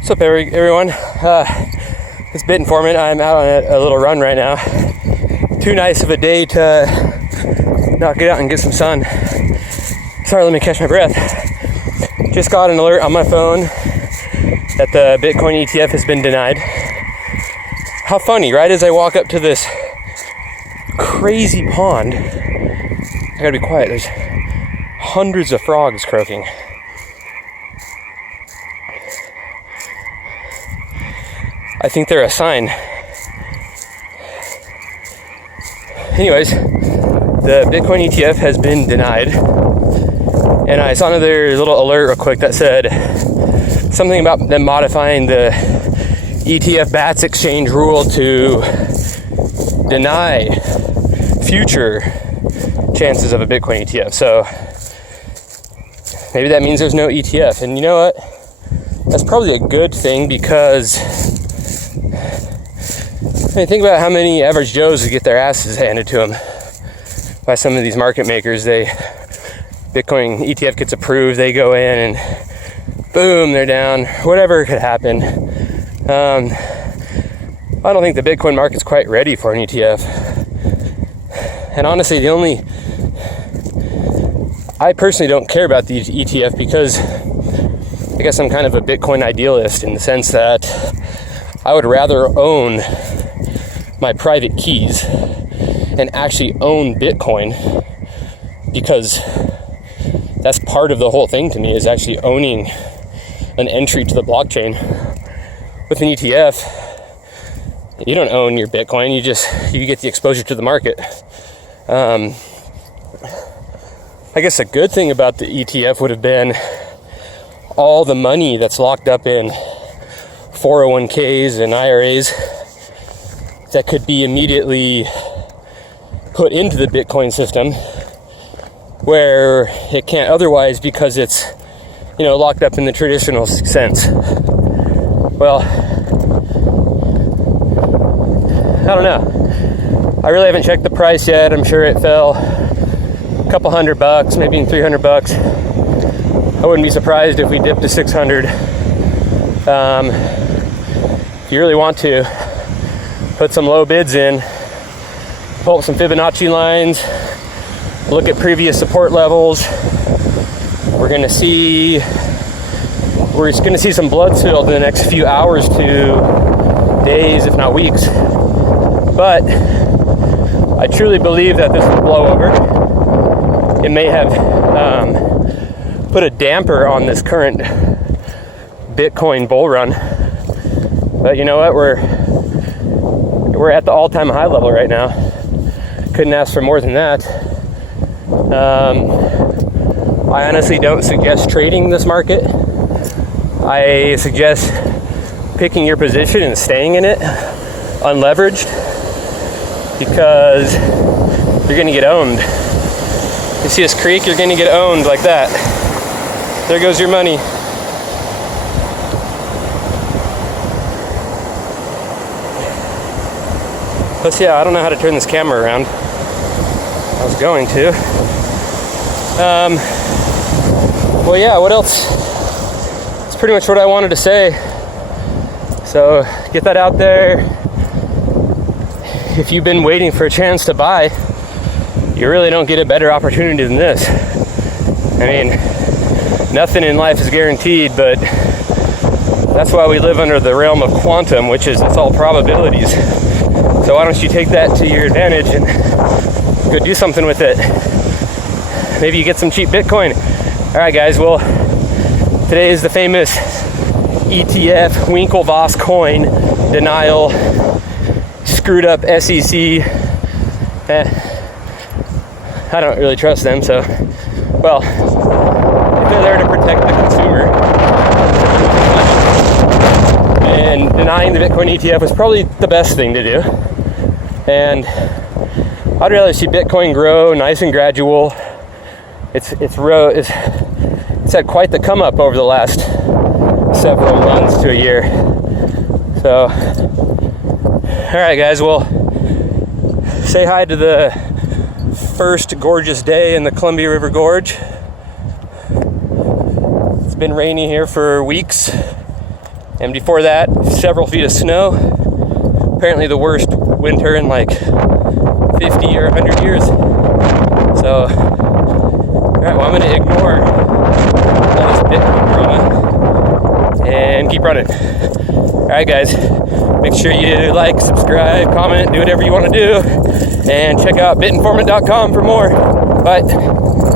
What's up, everyone? It's Bit Informant. I'm out on a little run right now. Too nice of a day to not get out and get some sun. Sorry, let me catch my breath. Just got an alert on my phone that the Bitcoin ETF has been denied. How funny, right? As I walk up to this crazy pond, I gotta be quiet. There's hundreds of frogs croaking. I think they're a sign. Anyways, the Bitcoin ETF has been denied. And I saw another little alert real quick that said something about them modifying the ETF BATS exchange rule to deny future chances of a Bitcoin ETF. So maybe that means there's no ETF. And you know what? That's probably a good thing, because I mean, think about how many average Joes get their asses handed to them by some of these market makers. Bitcoin ETF gets approved, they go in and boom, they're down. Whatever could happen. I don't think the Bitcoin market's quite ready for an ETF. And honestly, I personally don't care about the ETF because I guess I'm kind of a Bitcoin idealist, in the sense that I would rather own my private keys and actually own Bitcoin, because that's part of the whole thing to me, is actually owning an entry to the blockchain. With an ETF, you don't own your Bitcoin, you get the exposure to the market. I guess a good thing about the ETF would have been all the money that's locked up in 401ks and IRAs that could be immediately put into the Bitcoin system, where it can't otherwise, because it's, locked up in the traditional sense. Well, I don't know. I really haven't checked the price yet. I'm sure it fell a couple $100, maybe $300. I wouldn't be surprised if we dipped to 600. If you really want to, put some low bids in, pull up some Fibonacci lines, look at previous support levels. We're going to see some blood spilled in the next few hours to days, if not weeks. But I truly believe that this will blow over. It may have put a damper on this current Bitcoin bull run. But you know what? We're at the all-time high level right now. Couldn't ask for more than that. I honestly don't suggest trading this market. I suggest picking your position and staying in it unleveraged, because you're gonna get owned. You see this creek, you're gonna get owned like that. There goes your money. Plus, yeah, I don't know how to turn this camera around. I was going to. Well, yeah, what else? That's pretty much what I wanted to say. So, get that out there. If you've been waiting for a chance to buy, you really don't get a better opportunity than this. I mean, nothing in life is guaranteed, but that's why we live under the realm of quantum, which is, it's all probabilities. So why don't you take that to your advantage and go do something with it? Maybe you get some cheap Bitcoin. All right, guys. Well, today is the famous ETF Winklevoss COIN denial. Screwed up SEC. I don't really trust them. So, well, if they're there to protect the consumer, and denying the Bitcoin ETF was probably the best thing to do. And I'd rather see Bitcoin grow nice and gradual. It's had quite the come up over the last several months to a year. So, all right, guys. Well, say hi to the first gorgeous day in the Columbia River Gorge. It's been rainy here for weeks. And before that, several feet of snow. Apparently the worst winter in like 50 or 100 years. So, alright, well, I'm going to ignore all this Bitcoin drama and keep running. Alright, guys, make sure you like, subscribe, comment, do whatever you want to do, and check out bitinformant.com for more. Bye.